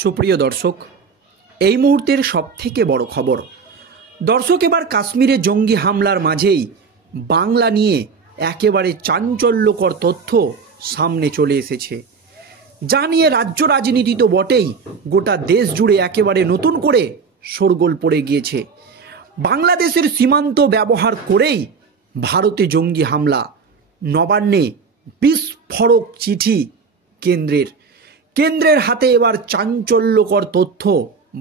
সুপ্রিয় দর্শক, এই মুহূর্তের সবথেকে বড় খবর। দর্শক, এবার কাশ্মীরে জঙ্গি হামলার মাঝেই বাংলা নিয়ে একেবারে চাঞ্চল্যকর তথ্য সামনে চলে এসেছে, যা নিয়ে রাজ্য রাজনীতি তো বটেই, গোটা দেশ জুড়ে একেবারে নতুন করে শোরগোল পড়ে গিয়েছে। বাংলাদেশের সীমান্ত ব্যবহার করেই ভারতে জঙ্গি হামলা, নবান্নে বিস্ফোরক চিঠি কেন্দ্রের হাতে এবার চাঞ্চল্যকর তথ্য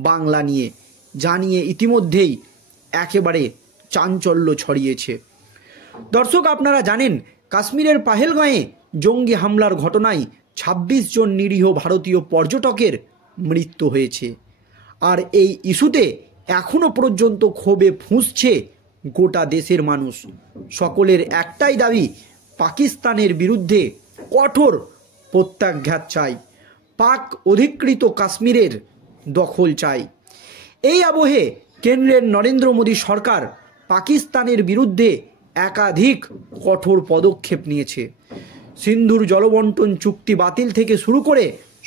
বাংলা নিয়ে, জানিয়ে ইতিমধ্যেই একেবারে চাঞ্চল্য ছড়িয়েছে। দর্শক, আপনারা জানেন কাশ্মীরের পাহেলগাঁয়ে জঙ্গি হামলার ঘটনায় ২৬ জন নিরীহ ভারতীয় পর্যটকের মৃত্যু হয়েছে। আর এই ইস্যুতে এখনও পর্যন্ত ক্ষোভে ফুঁসছে গোটা দেশের মানুষ। সকলের একটাই দাবি, পাকিস্তানের বিরুদ্ধে কঠোর প্রত্যাঘাত চাই, পাক অধিকৃত কাশ্মীরের দখল চাই। এই আবহে কেন্দ্রের নরেন্দ্র মোদী সরকার পাকিস্তানের বিরুদ্ধে একাধিক কঠোর পদক্ষেপ নিয়েছে। সিন্ধুর জলবন্টন চুক্তি বাতিল থেকে শুরু করে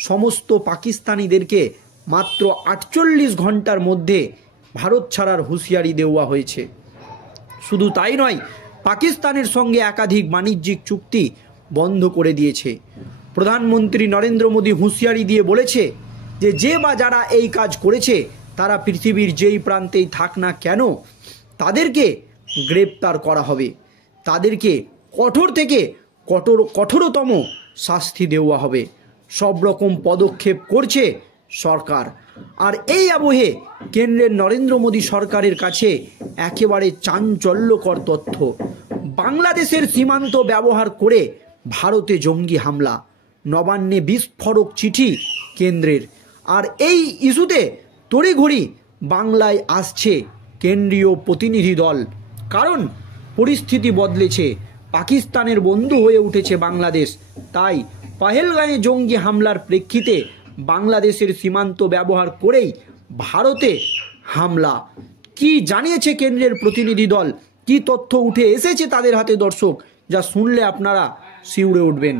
সমস্ত পাকিস্তানিদেরকে মাত্র ৪৮ ঘন্টার মধ্যে ভারত ছাড়ার হুঁশিয়ারি দেওয়া হয়েছে। শুধু তাই নয়, পাকিস্তানের সঙ্গে একাধিক বাণিজ্যিক চুক্তি বন্ধ করে দিয়েছে। প্রধানমন্ত্রী নরেন্দ্র মোদী হুঁশিয়ারি দিয়ে বলেছে যে বা যারা এই কাজ করেছে তারা পৃথিবীর যেই প্রান্তেই থাক না কেন তাদেরকে গ্রেপ্তার করা হবে, তাদেরকে কঠোর থেকে কঠোরতম শাস্তি দেওয়া হবে। সব রকম পদক্ষেপ করছে সরকার। আর এই আবহে কেন্দ্রের নরেন্দ্র মোদী সরকারের কাছে একেবারে চাঞ্চল্যকর তথ্য, বাংলাদেশের সীমান্ত ব্যবহার করে ভারতে জঙ্গি হামলা, নবান্নে বিস্ফোরক চিঠি কেন্দ্রের। আর এই ইস্যুতে তড়িঘড়ি বাংলায় আসছে কেন্দ্রীয় প্রতিনিধি দল, কারণ পরিস্থিতি বদলেছে, পাকিস্তানের বন্ধু হয়ে উঠেছে বাংলাদেশ। তাই পাহেলগাঁয়ে জঙ্গি হামলার প্রেক্ষিতে বাংলাদেশের সীমান্ত ব্যবহার করেই ভারতে হামলা। কি জানিয়েছে কেন্দ্রের প্রতিনিধি দল, কি তথ্য উঠে এসেছে তাদের হাতে দর্শক, যা শুনলে আপনারা শিউরে উঠবেন।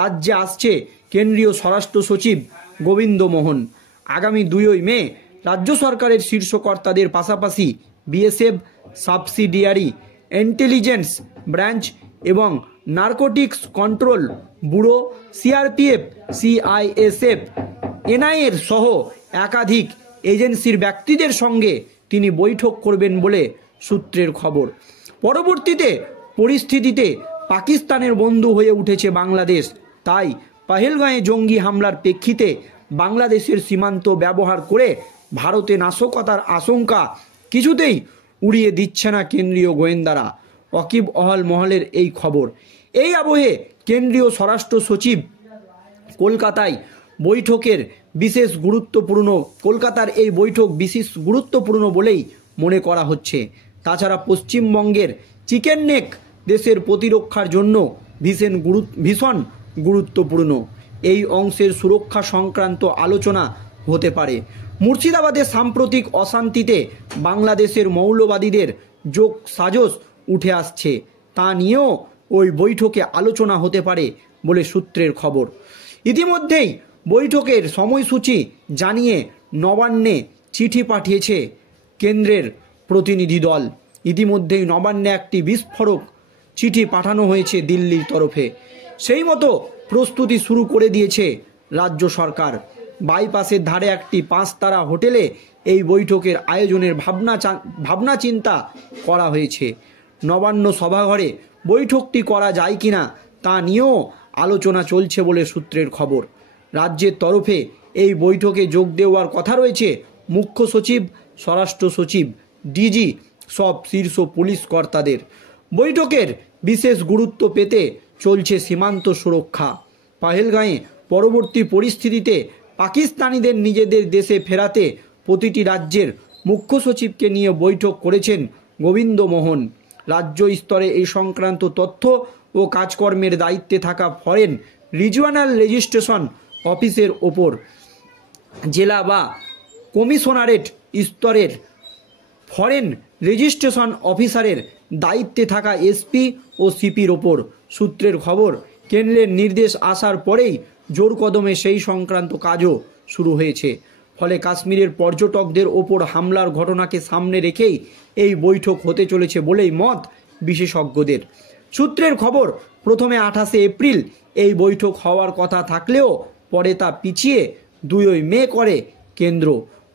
রাজ্যে আসছে কেন্দ্রীয় স্বরাষ্ট্র সচিব গোবিন্দ মোহন। আগামী ২ মে রাজ্য সরকারের শীর্ষ কর্তাদের পাশাপাশি বিএসএফ, সাবসিডিয়ারি ইন্টেলিজেন্স ব্রাঞ্চ এবং narcotics control bureau, CRPF, CISF, এনআইএর সহ একাধিক এজেন্সির ব্যক্তিদের সঙ্গে তিনি বৈঠক করবেন বলে সূত্রের খবর। পরবর্তীতে পরিস্থিতিতে পাকিস্তানের বন্ধু হয়ে উঠেছে বাংলাদেশ। তাই পাহেলগাঁয়ে জঙ্গি হামলার প্রেক্ষিতে বাংলাদেশের সীমান্ত ব্যবহার করে ভারতে নাশকতার আশঙ্কা কিছুতেই উড়িয়ে দিচ্ছে না কেন্দ্রীয় গোয়েন্দারা। অকিব অহল মহলের এই খবর। এই আবহে কেন্দ্রীয় স্বরাষ্ট্র সচিব কলকাতার এই বৈঠক বিশেষ গুরুত্বপূর্ণ বলেই মনে করা হচ্ছে। তাছাড়া পশ্চিমবঙ্গের চিকেন নেক দেশের প্রতিরক্ষার জন্য ভীষণ গুরুত্বপূর্ণ। এই অংশের সুরক্ষা সংক্রান্ত আলোচনা হতে পারে। মুর্শিদাবাদের সাম্প্রতিক অশান্তিতে বাংলাদেশের মৌলবাদীদের যোগ সাজস উঠে আসছে, তা নিয়েও ওই বৈঠকে আলোচনা হতে পারে বলে সূত্রের খবর। ইতিমধ্যেই বৈঠকের সময়সূচি জানিয়ে নবান্নে চিঠি পাঠিয়েছে কেন্দ্রের প্রতিনিধি দল। ইতিমধ্যেই নবান্নে একটি বিস্ফোরক চিঠি পাঠানো হয়েছে দিল্লির তরফে। সেই মতো প্রস্তুতি শুরু করে দিয়েছে রাজ্য সরকার। বাইপাসের ধারে একটি 5 তারা হোটেলে এই বৈঠকের আয়োজনের ভাবনা চিন্তা করা হয়েছে। নবান্ন সভাঘরে বৈঠকটি করা যায় কিনা তা নিয়েও আলোচনা চলছে বলে সূত্রের খবর। রাজ্যের তরফে এই বৈঠকে যোগ দেওয়ার কথা রয়েছে মুখ্য সচিব, স্বরাষ্ট্র সচিব, ডিজি, সব শীর্ষ পুলিশ কর্তাদের। বৈঠকের বিশেষ গুরুত্ব পেতে চলছে সীমান্ত সুরক্ষা। পাহেলগাঁয়ে পরবর্তী পরিস্থিতিতে পাকিস্তানিদের নিজেদের দেশে ফেরাতে প্রতিটি রাজ্যের মুখ্য সচিবকে নিয়ে বৈঠক করেছেন গোবিন্দ মোহন। রাজ্য স্তরে এই সংক্রান্ত তথ্য ও কাজকর্মের দায়িত্বে থাকা ফরেন রিজিওনাল রেজিস্ট্রেশন অফিসের ওপর জেলা বা কমিশনারেট স্তরের ফরেন রেজিস্ট্রেশন অফিসারের দায়িত্বে থাকা এসপি ও সিপির ওপর। সূত্রের খবর, কেন্দ্রের নির্দেশ আসার পরেই জোর কদমে সেই সংক্রান্ত কাজও শুরু হয়েছে। ফলে কাশ্মীরের পর্যটকদের ওপর হামলার ঘটনাকে সামনে রেখেই এই বৈঠক হতে চলেছে বলেই মত বিশেষজ্ঞদের। সূত্রের খবর, প্রথমে 28শে এপ্রিল এই বৈঠক হওয়ার কথা থাকলেও পরে তা পিছিয়ে 2 মে করে কেন্দ্র।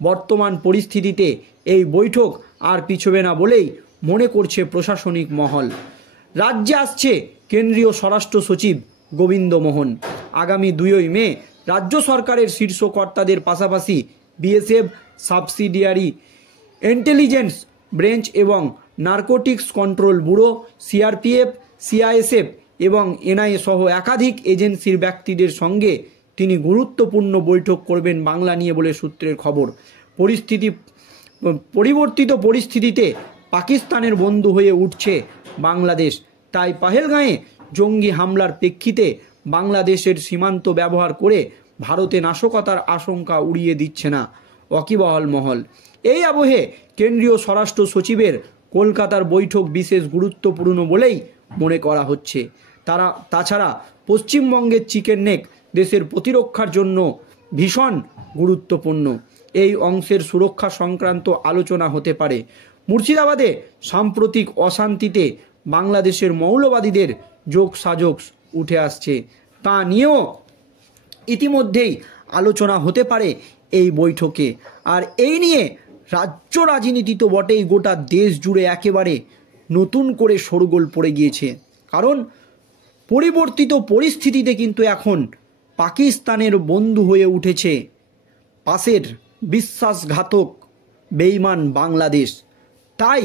বর্তমান পরিস্থিতিতে এই বৈঠক আর পিছবে না বলেই মনে করছে প্রশাসনিক মহল। রাজ্যে আসছে কেন্দ্রীয় স্বরাষ্ট্র সচিব গোবিন্দ মোহন। আগামী 2 মে রাজ্য সরকারের শীর্ষ কর্তাদের পাশাপাশি বিএসএফ, সাবসিডিয়ারি ইন্টেলিজেন্স ব্রাঞ্চ এবং narcotics control bureau, CRPF, CISF এবং এনআইএ সহ একাধিক এজেন্সির ব্যক্তিদের সঙ্গে তিনি গুরুত্বপূর্ণ বৈঠক করবেন বাংলা নিয়ে বলে সূত্রের খবর। পরিবর্তিত পরিস্থিতিতে পাকিস্তানের বন্ধু হয়ে উঠছে বাংলাদেশ। তাই পাহেলগাঁয়ে জঙ্গি হামলার প্রেক্ষিতে বাংলাদেশের সীমান্ত ব্যবহার করে ভারতে নাশকতার আশঙ্কা উড়িয়ে দিচ্ছে না ওয়াকিবহাল মহল। এই আবহে কেন্দ্রীয় স্বরাষ্ট্র সচিবের কলকাতার বৈঠক বিশেষ গুরুত্বপূর্ণ বলেই মনে করা হচ্ছে। তাছাড়া পশ্চিমবঙ্গের চিকেন নেক দেশের প্রতিরক্ষার জন্য ভীষণ গুরুত্বপূর্ণ। এই অংশের সুরক্ষা সংক্রান্ত আলোচনা হতে পারে। মুর্শিদাবাদে সাম্প্রতিক অশান্তিতে বাংলাদেশের মৌলবাদীদের যোগসাজশ উঠে আসছে, তা নিয়েও ইতিমধ্যেই আলোচনা হতে পারে এই বৈঠকে। আর এই নিয়ে রাজ্য রাজনীতি তো বটেই, গোটা দেশ জুড়ে একেবারে নতুন করে শোরগোল পড়ে গিয়েছে। কারণ পরিবর্তিত পরিস্থিতিতে কিন্তু এখন পাকিস্তানের বন্ধু হয়ে উঠেছে পাশের বিশ্বাসঘাতক বেঈমান বাংলাদেশ। তাই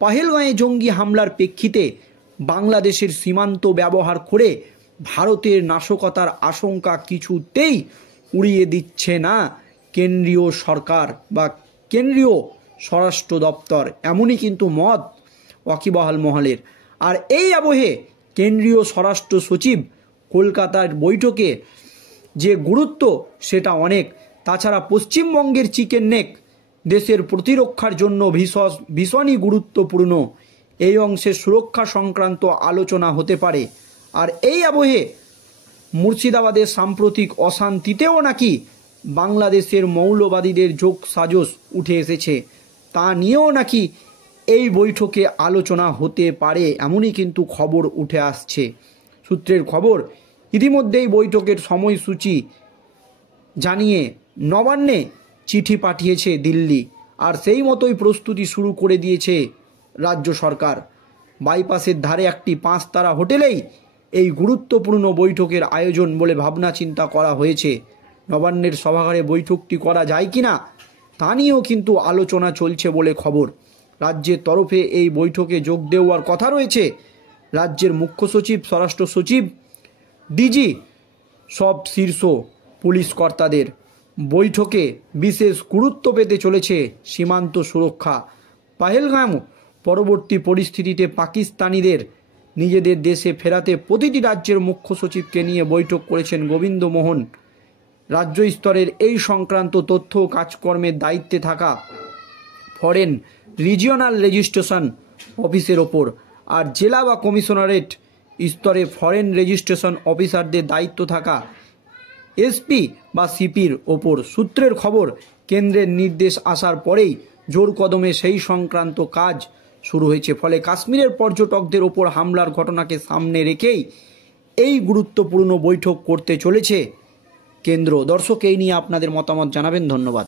পাহেলগাঁয়ে জঙ্গি হামলার প্রেক্ষিতে বাংলাদেশের সীমান্ত ব্যবহার করে ভারতের নাশকতার আশঙ্কা কিছুতেই উড়িয়ে দিচ্ছে না কেন্দ্রীয় সরকার বা কেন্দ্রীয় স্বরাষ্ট্র দপ্তর, এমনই কিন্তু মত ওয়াকিবহাল মহলের। আর এই আবহে কেন্দ্রীয় স্বরাষ্ট্র সচিব কলকাতার বৈঠকে যে গুরুত্ব সেটা অনেক। তাছাড়া পশ্চিমবঙ্গের চিকেন নেক দেশের প্রতিরক্ষার জন্য ভীষণই গুরুত্বপূর্ণ। এই অংশের সুরক্ষা সংক্রান্ত আলোচনা হতে পারে। আর এই আবহে মুর্শিদাবাদের সাম্প্রতিক অশান্তিতেও নাকি বাংলাদেশের মৌলবাদীদের যোগসাজশ উঠে এসেছে, তা নিয়েও নাকি এই বৈঠকে আলোচনা হতে পারে, এমনই কিন্তু খবর উঠে আসছে। সূত্রের খবর, ইতিমধ্যেই বৈঠকের সময়সূচি জানিয়ে নবান্নে চিঠি পাঠিয়েছে দিল্লি। আর সেই মতোই প্রস্তুতি শুরু করে দিয়েছে রাজ্য সরকার। বাইপাসের ধারে একটি 5 তারা হোটেলেই এই গুরুত্বপূর্ণ বৈঠকের আয়োজন বলে ভাবনা চিন্তা করা হয়েছে। নবান্নের সভাঘরে বৈঠকটি করা যায় কিনা তা নিয়েও কিন্তু আলোচনা চলছে বলে খবর। রাজ্যের তরফে এই বৈঠকে যোগ দেওয়ার কথা রয়েছে রাজ্যের মুখ্য সচিব, স্বরাষ্ট্র সচিব, ডিজি সব শীর্ষ পুলিশ কর্তাদের। বৈঠকে বিশেষ গুরুত্ব পেতে চলেছে সীমান্ত সুরক্ষা। পাহেলগাঁও পরবর্তী পরিস্থিতিতে পাকিস্তানিদের নিজেদের দেশে ফেরাতে প্রতিটি রাজ্যের মুখ্য সচিবকে নিয়ে বৈঠক করেছেন গোবিন্দ মোহন। রাজ্য স্তরের এই সংক্রান্ত তথ্য কাজকর্মের দায়িত্বে থাকা ফরেন রিজিওনাল রেজিস্ট্রেশন অফিসের ওপর আর জেলা বা কমিশনারেট স্তরে ফরেন রেজিস্ট্রেশন অফিসারদের দায়িত্ব থাকা এসপি বা সিপির ওপর। সূত্রের খবর, কেন্দ্রের নির্দেশ আসার পরেই জোর কদমে সেই সংক্রান্ত কাজ শুরু হয়েছে। ফলে কাশ্মীরের পর্যটকদের ওপর হামলার ঘটনাকে সামনে রেখেই এই গুরুত্বপূর্ণ বৈঠক করতে চলেছে কেন্দ্র। দর্শক, এই নিয়ে আপনাদের মতামত জানাবেন। ধন্যবাদ।